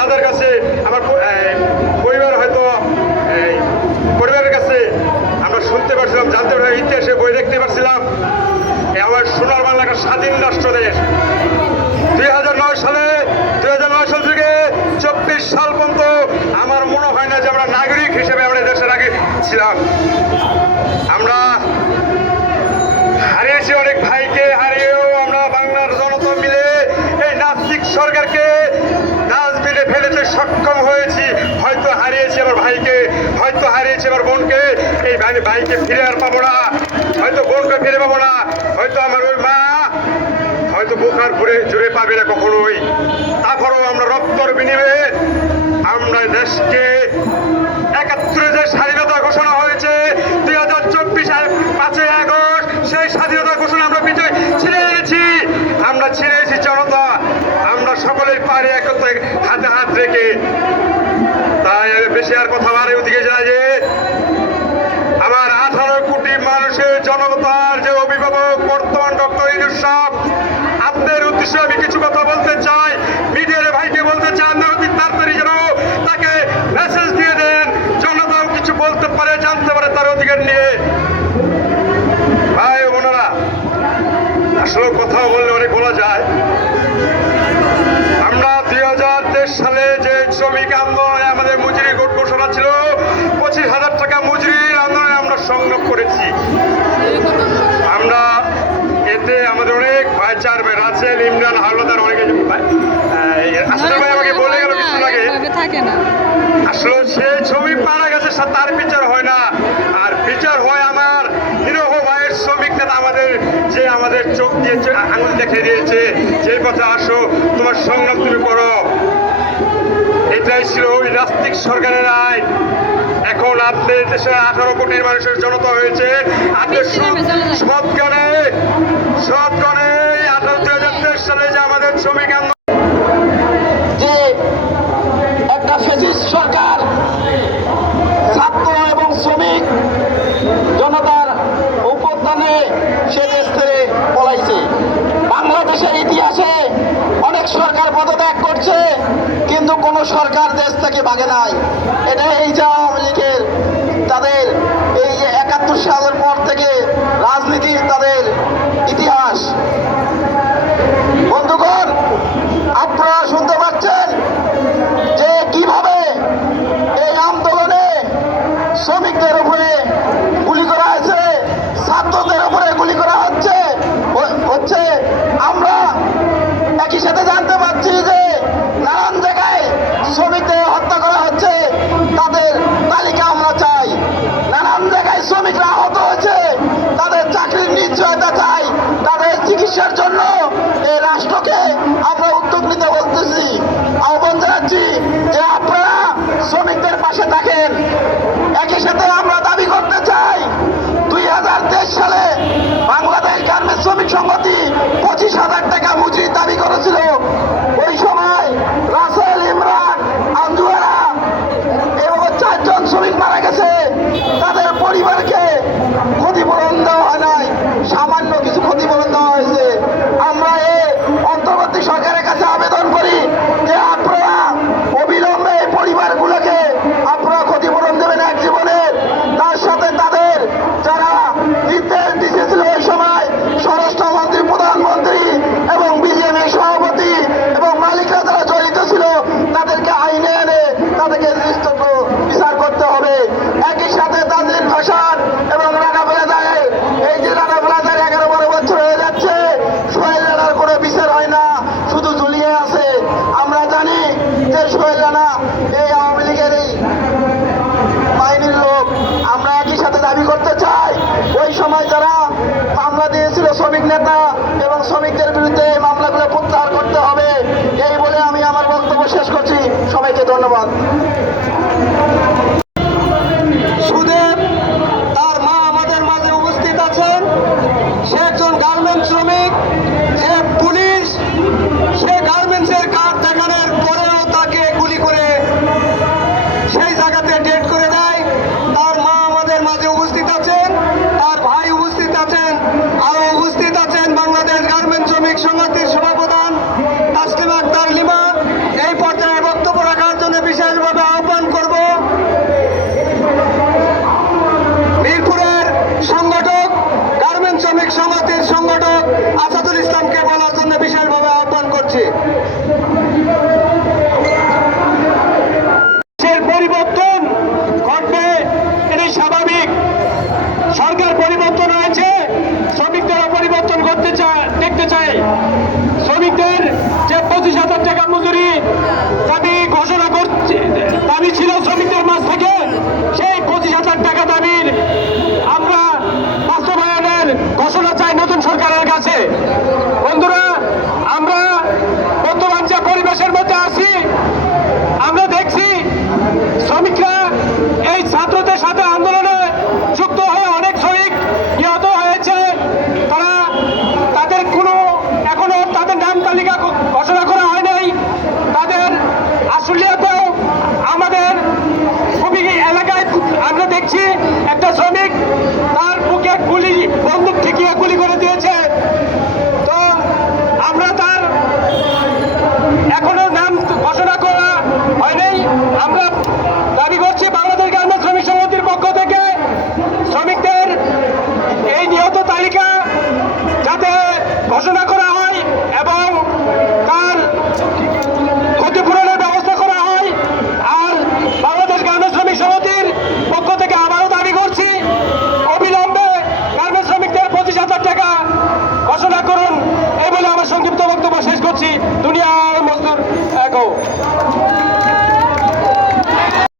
তাদের কাছে আমার পরিবার হয়তো পরিবারের কাছে আমরা শুনতে পারছিলাম, জানতে পারছিলাম ইতিহাসে বই দেখতে পারছিলাম। আমার সোনার বাংলা একটা স্বাধীন রাষ্ট্র দেশ। দুই হাজার নয় সালে, দুই হাজার নয় সাল থেকে চব্বিশ সাল পর্যন্ত আমার মনে হয় না যে আমরা নাগরিক হিসেবে আমরা দেশের আগে ছিলাম। আমরা হারিয়েছি অনেক ভাইকে, হারিয়েও আমরা বাংলার জনতা মিলে এই নাস্তিক সরকারকে ডাস্টবিনে ফেলেতে সক্ষম হয়েছি হয়তো হারিয়েছি আমার ভাইকে হয়তো হারিয়েছি আমার বোনকে। এই ভাই- ভাইকে ফিরে আর পাবো না। হয়তো বোনকে ফিরে পাবো না। হয়তো আমার ওই মা হয়তো বুখার ঘুরে জুড়ে পাবে না কখনোই। তারপরেও আমরা রক্তর বিনিময়ে আমরা দেশকে একাত্তরে যে স্বাধীনতা ঘোষণা হয়েছে, দুই হাজার চব্বিশ পাঁচই আগস্ট, সেই স্বাধীনতা ঘোষণা আমরা বিজয় ছিঁড়ে এনেছি। আমরা ছিঁড়ে এনেছি জনতা। আমরা সকলেই পারি একত্রে হাতে হাত রেখে। তাই বেশি আর কথা বাড়ি ওদিকে যায় যে আমার আঠারো কোটি মানুষের জনতার যে অভিভাবক বর্তমান সাহেব আপনাদের উদ্দেশ্যে আমি কিছু কথা বলতে চাই। মিডিয়ার ভাইকে বলতে চাই, আপনার অতি তাড়াতাড়ি যেন তাকে মেসেজ দিয়ে দেন। জনতাও কিছু বলতে পারে, জানতে পারে তার অধিকার নিয়ে। ভাই ও বোনেরা, আসলে কথা বললে অনেক বলা যায়। আমরা দুই হাজার তেইশ সালে যে শ্রমিক আন্দোলনে আমাদের মজুরি গোট ঘোষণা ছিল পঁচিশ হাজার টাকা মজুরির আন্দোলনে আমরা সংগ্রাম করেছি আমরা এতে আমাদের ভাই রাসেল ইমরান হাওলাদার অনেকে ভাই। আসলে ভাই আমাকে বলে গেল কিছু লাগে থাকে না। আসলে সে ছবি মারা গেছে তার বিচার হয় না। আর বিচার হয় আমার নিরহ ভাইয়ের শ্রমিক আমাদের যে আমাদের চোখ দিয়ে আঙুল দেখে দিয়েছে। যে পথে আসো তোমার সংগ্রাম তুমি করো। এটাই ছিল ওই নাস্তিক সরকারের আইন। এখন আপনাদের দেশে আঠারো কোটির মানুষের জনতা হয়েছে। আপনার সে দেশ থেকে পলাইছে। বাংলাদেশের ইতিহাসে অনেক সরকার পদত্যাগ করছে, কিন্তু কোনো সরকার দেশ থেকে ভাগে নাই। এটা এই যে সংগঠি পঁচিশ হাজার টাকা মজুরির দাবি করেছিল। যে হয়ে জানা, এই আওয়ামী লীগের এই বাহিনীর লোক, আমরা একই সাথে দাবি করতে চাই। ওই সময় যারা মামলা দিয়েছিল শ্রমিক নেতা এবং শ্রমিকদের বিরুদ্ধে এই মামলাগুলো প্রত্যাহার করতে হবে, এই বলে আমি আমার বক্তব্য শেষ করছি। সবাইকে ধন্যবাদ। আরও উপস্থিত আছেন বাংলাদেশ গার্মেন্ট শ্রমিক সমিতির সভাপ্রধান তাসলিমা আক্তার এই পর্যায়ে বক্তব্য রাখার জন্য বিশেষভাবে আহ্বান করব মিরপুরের সংগঠক গার্মেন্ট শ্রমিক সমিতির সংগঠক আসাদুল ইসলামকে বলার জন্য বিশেষভাবে আহ্বান করছি। পরিবর্তন ঘটবে এটি স্বাভাবিক। সরকার আমরা দেখছি শ্রমিকরা